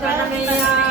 Hasta